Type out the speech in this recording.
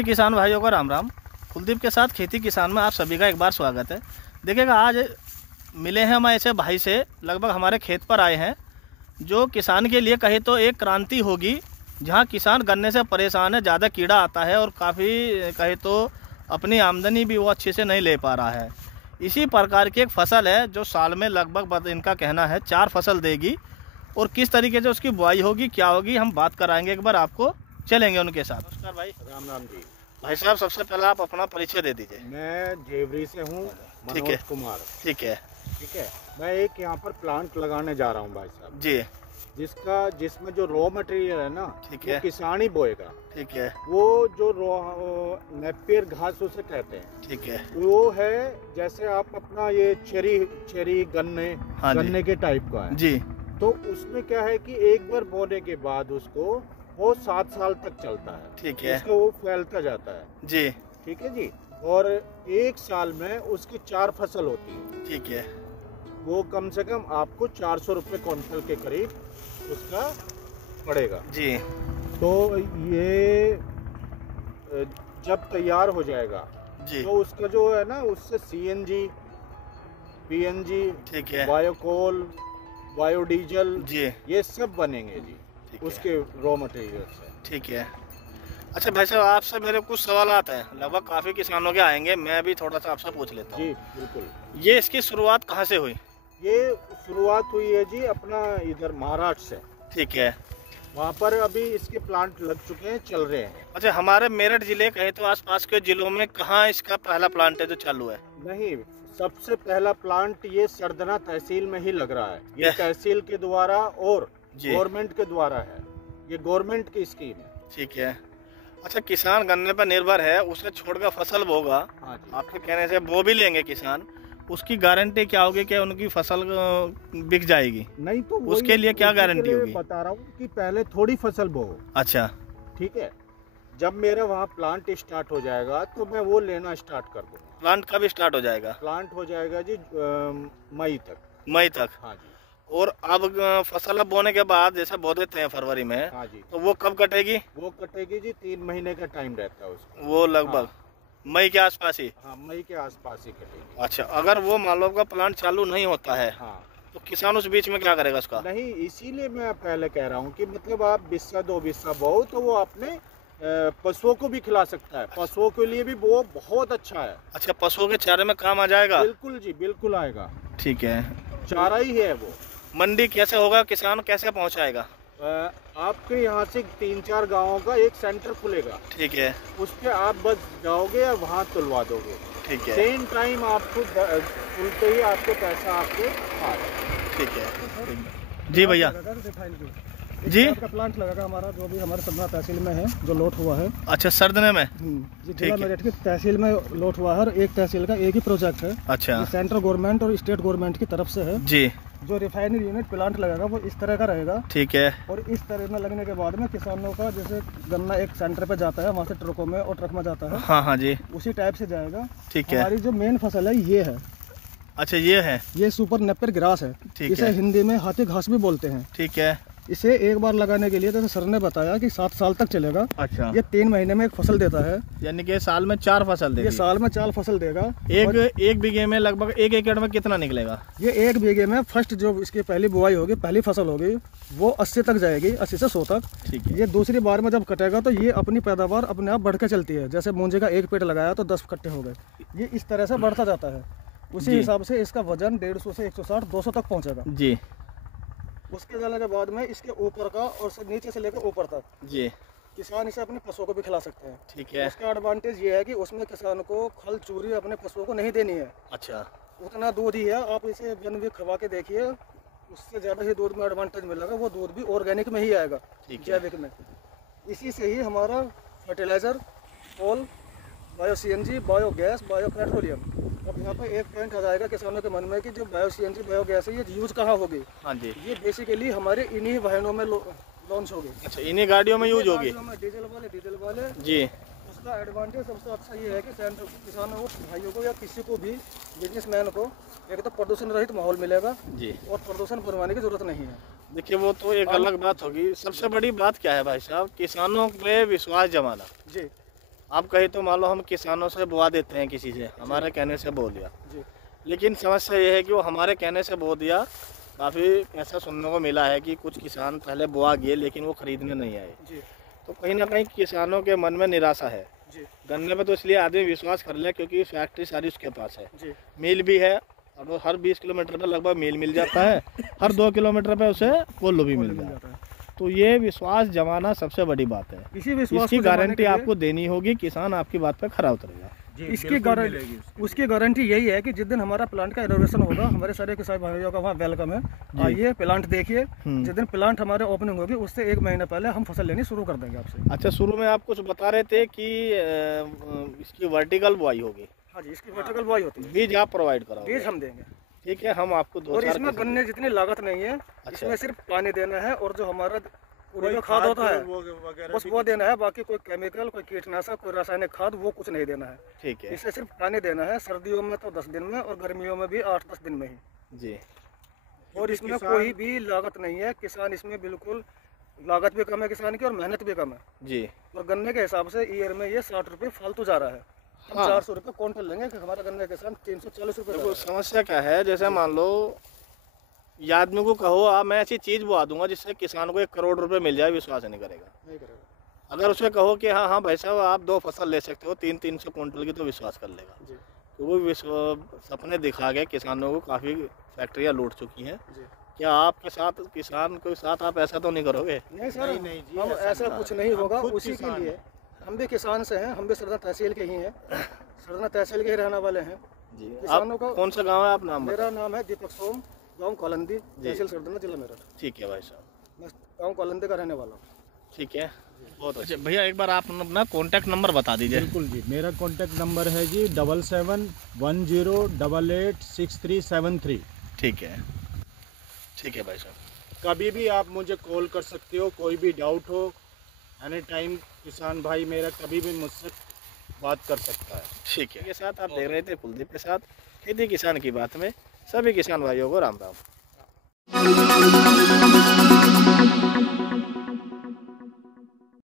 सभी किसान भाइयों का राम राम। कुलदीप के साथ खेती किसान में आप सभी का एक बार स्वागत है। देखिएगा, आज मिले हैं हम ऐसे भाई से, लगभग हमारे खेत पर आए हैं, जो किसान के लिए कहे तो एक क्रांति होगी। जहां किसान गन्ने से परेशान है, ज़्यादा कीड़ा आता है और काफ़ी कहे तो अपनी आमदनी भी वो अच्छे से नहीं ले पा रहा है। इसी प्रकार की एक फसल है जो साल में लगभग इनका कहना है 4 फसल देगी, और किस तरीके से उसकी बुआई होगी, क्या होगी, हम बात कराएंगे। एक बार आपको चलेंगे उनके साथ। नमस्कार भाई। राम राम जी। भाई साहब, सबसे पहले आप अपना परिचय दे दीजिए। मैं जेवरी से हूँ, ठीक है। मनोज कुमार। ठीक है। ठीक है। मैं एक यहाँ पर प्लांट लगाने जा रहा हूँ भाई साहब जी। जिसमें जो रॉ मटेरियल है ना, ठीक वो है। किसान ही बोएगा। ठीक है। वो जो नेपियर घास उसे कहते हैं। ठीक है। वो है जैसे आप अपना ये चेरी गन्ने, हाँ जी। गन्ने के टाइप का है जी। तो उसमें क्या है कि एक बार बोने के बाद उसको वो 7 साल तक चलता है। ठीक है। उसको वो फैलता जाता है। जी। ठीक है जी। और 1 साल में उसकी 4 फसल होती है। ठीक है। वो कम से कम आपको 400 रुपये क्विंटल के करीब उसका पड़ेगा जी। तो ये जब तैयार हो जाएगा जी। तो उसका जो है ना, उससे CNG, PNG, ठीक है। बायोकोल, बायोडीजल, जी। ये सब बनेंगे जी ठीक है। उसके रॉ मटेरियल से। ठीक है। अच्छा भाई साहब, आपसे मेरे कुछ सवालात हैं, लगभग काफ़ी किसानों के आएंगे, मैं भी थोड़ा सा आपसे पूछ लेता हूँ। जी बिल्कुल। ये इसकी शुरुआत कहाँ से हुई? ये शुरुआत हुई है जी अपना इधर महाराष्ट्र से। ठीक है। वहाँ पर अभी इसके प्लांट लग चुके हैं, चल रहे हैं। अच्छा, हमारे मेरठ जिले कहे तो आसपास के जिलों में कहाँ इसका पहला प्लांट है जो चालू है? नहीं, सबसे पहला प्लांट ये सरदना तहसील में ही लग रहा है। ये यस। तहसील के द्वारा और जी। गवर्नमेंट के द्वारा है। ये गवर्नमेंट की स्कीम है। ठीक है। अच्छा, किसान गन्ने पर निर्भर है, उसे छोड़कर फसल बोगा, हाँ जी। आपके कहने से बो भी लेंगे किसान, उसकी गारंटी क्या होगी कि उनकी फसल बिक जाएगी? नहीं तो उसके लिए क्या गारंटी होगी? बता रहा हूँ कि पहले थोड़ी फसल बो। अच्छा। ठीक है। जब मेरा वहाँ प्लांट स्टार्ट हो जाएगा तो मैं वो लेना स्टार्ट कर दूंगा। प्लांट कब स्टार्ट हो जाएगा? प्लांट हो जाएगा जी मई तक। मई तक? हाँ जी। और अब फसल अब बोने के बाद जैसे बो देते हैं फरवरी में, हाँ जी। तो वो कब कटेगी? वो कटेगी जी 3 महीने का टाइम रहता है उसका। वो लगभग मई के आसपास ही? हाँ, मई के आसपास ही कटेगी। अच्छा, अगर वो मान लो का प्लांट चालू नहीं होता है, हाँ, तो किसान उस बीच में क्या करेगा उसका? नहीं, इसीलिए मैं पहले कह रहा हूँ कि मतलब आप बिस्सा 2 बिस्सा बो तो वो अपने पशुओं को भी खिला सकता है। पशुओं के लिए भी वो बहुत अच्छा है। अच्छा, पशुओं के चारे में काम आ जाएगा? बिल्कुल जी, बिल्कुल आएगा। ठीक है। चारा ही है वो। मंडी कैसे होगा, किसान कैसे पहुंचाएगा? आपके यहाँ से 3-4 गांवों का एक सेंटर खुलेगा। ठीक है। उस पे आप बस जाओगे और वहाँ तुलवा दोगे। ठीक है। सेम टाइम आपको खुलते ही आपको पैसा आपके आ जाएगा। ठीक है। जी भैया। जी। का प्लांट लगेगा हमारा, जो भी हमारे सरदना तहसील में है, जो लोट हुआ है। अच्छा, सरदने में? जी, जिला मेरठ की तहसील में लोट हुआ है। एक तहसील का एक ही प्रोजेक्ट है। अच्छा। सेंट्रल गवर्नमेंट और स्टेट गवर्नमेंट की तरफ से है जी। जो रिफाइनरी यूनिट प्लांट लगेगा वो इस तरह का रहेगा। ठीक है। और इस तरह में लगने के बाद में किसानों का जैसे गन्ना एक सेंटर पे जाता है, वहाँ से ट्रकों में और ट्रक में जाता है। हाँ हाँ जी। उसी टाइप से जाएगा। ठीक है। हमारी जो मेन फसल है ये है। अच्छा, ये है? ये सुपर नेपियर ग्रास है। ठीक इसे है। हिंदी में हाथी घास भी बोलते हैं। ठीक है। इसे एक बार लगाने के लिए, जैसे सर ने बताया कि 7 साल तक चलेगा। अच्छा। ये 3 महीने में एक फसल देता है। यानी कि साल में 4 फसल देगी? ये साल में 4 फसल देगा। एक बीघे में लगभग 1 एकड़ में कितना निकलेगा? ये 1 बीघे में फर्स्ट जो इसकी पहली बुआई होगी, पहली फसल होगी, वो 80 तक जाएगी, 80 से 100 तक। ठीक है। ये दूसरी बार में जब कटेगा तो ये अपनी पैदावार अपने आप बढ़ के चलती है। जैसे मूंजे का 1 पेड़ लगाया तो 10 कट्टे हो गए। ये इस तरह से बढ़ता जाता है। उसी हिसाब से इसका वजन 150 से 160, 200 तक पहुँचेगा जी। उसके जाने के बाद में इसके ऊपर का और नीचे से लेकर ऊपर तक जी किसान इसे अपने पशुओं को भी खिला सकते हैं। ठीक है। इसका एडवांटेज ये है कि उसमें किसान को खल चूरी अपने पशुओं को नहीं देनी है। अच्छा। उतना दूध ही है। आप इसे जन भी खवा के देखिए, उससे ज़्यादा ही दूध में एडवांटेज मिलेगा। वो दूध भी ऑर्गेनिक में ही आएगा, जैविक में। इसी से ही हमारा fertiliser, all, bio CNG, bio gas, bio petroleum. अब यहाँ पे एक पॉइंट आ जाएगा किसानों के मन में कि जो बायो CNG, बायो गैस है, ये यूज कहाँ होगी? हाँ जी। ये बेसिकली हमारे इन्हीं वाहनों में लॉन्च होगी। अच्छा, इन्हीं गाड़ियों में यूज होगी? डीजल वाले जी। उसका एडवांटेज सबसे अच्छा ये है कि किसानों को, भाइयों को या किसी को भी, बिजनेसमैन को, एक तो प्रदूषण रहित माहौल मिलेगा जी, और प्रदूषण बनवाने की जरूरत नहीं है। देखिए वो तो एक अलग बात होगी। सबसे बड़ी बात क्या है भाई साहब, किसानों पे विश्वास जमाना। जी, आप कहे तो मान लो हम किसानों से बुआ देते हैं, किसी से हमारे कहने से बो दिया जी। लेकिन समस्या ये है कि वो हमारे कहने से बो दिया। काफ़ी ऐसा सुनने को मिला है कि कुछ किसान पहले बुआ गए लेकिन वो खरीदने नहीं आए। जी। तो कहीं ना कहीं किसानों के मन में निराशा है। जी। गन्ने पे तो इसलिए आदमी विश्वास कर ले क्योंकि फैक्ट्री सारी उसके पास है, जी। मिल भी है, और हर 20 किलोमीटर पे लगभग मिल जाता है, हर 2 किलोमीटर पे उसे कोल्हू भी मिल जाता है। तो ये विश्वास जमाना सबसे बड़ी बात है। इसकी गारंटी आपको देनी होगी, किसान आपकी बात पे खरा उतरेगा। इसकी गारंटी, उसकी गारंटी यही है कि जिस दिन हमारा प्लांट का इनोवेशन होगा, हमारे सारे किसान भाइयों का वहाँ वेलकम है, आइए प्लांट देखिए। जिस दिन प्लांट हमारे ओपनिंग होगी उससे 1 महीने पहले हम फसल लेनी शुरू कर देंगे आपसे। अच्छा, शुरू में आप कुछ बता रहे थे कि इसकी वर्टिकल बुआई होगी। हाँ जी, इसकी वर्टिकल बुआई होती है। बीज आप प्रोवाइड कराओगे? बीज हम देंगे। ठीक है, हम आपको 2-4 और इसमें गन्ने जितनी लागत नहीं है। अच्छा। इसमें सिर्फ पानी देना है और जो हमारा उर्वरक का खाद होता है बस वो देना है। बाकी कोई केमिकल, कोई कीटनाशक, कोई रासायनिक खाद वो कुछ नहीं देना है। ठीक है। इसे सिर्फ पानी देना है, सर्दियों में तो 10 दिन में और गर्मियों में भी 8-10 दिन में ही जी। और इसमें कोई भी लागत नहीं है। किसान इसमें बिल्कुल, लागत भी कम है किसान की और मेहनत भी कम है जी। और गन्ने के हिसाब से ईयर में ये 60 रुपये फालतू जा रहा है। हम हाँ। 400 रुपये क्विंटल लेंगे कि हमारा गन्ने के किसान 340 रुपये। देखो समस्या क्या है, जैसे मान लो ये आदमी को कहो आप मैं ऐसी चीज़ बुआ दूंगा जिससे किसान को 1 करोड़ रुपए मिल जाए, विश्वास नहीं करेगा। नहीं करेगा। अगर उसे कहो कि हाँ हाँ भाई साहब आप 2 फसल ले सकते हो 300-300 कुंटल की, तो विश्वास कर लेगा। जी। तो वो सपने दिखा के किसानों को काफ़ी फैक्ट्रियाँ लूट चुकी हैं। जी। क्या आपके साथ किसान के साथ आप ऐसा तो नहीं करोगे? नहीं सर, नहीं जी, हम ऐसा कुछ नहीं होगा। खुद उसी के किसान लिए हम भी किसान से हैं, हम भी सरना तहसील के ही हैं, सरना तहसील के ही रहने वाले हैं। जी। किसानों आप का कौन सा गाँव है, आप नाम मेरा नाम है दीपक सोम, गाँव कोलंदी, तहसील सरदना, जिला मेरठ। ठीक है भाई साहब, मैं गाँव कोलंदी का रहने वाला हूँ। ठीक है, बहुत अच्छा। भैया एक बार आप अपना कॉन्टैक्ट नंबर बता दीजिए। बिल्कुल जी, मेरा कॉन्टैक्ट नंबर है जी 7710886373। ठीक है, ठीक है भाई साहब। कभी भी आप मुझे कॉल कर सकते हो, कोई भी डाउट हो एनी टाइम। किसान भाई मेरा कभी भी मुझसे बात कर सकता है। ठीक है। के साथ आप देख रहे थे कुलदीप के साथ खेती किसान की बात में। सभी किसान भाइयों को राम राम।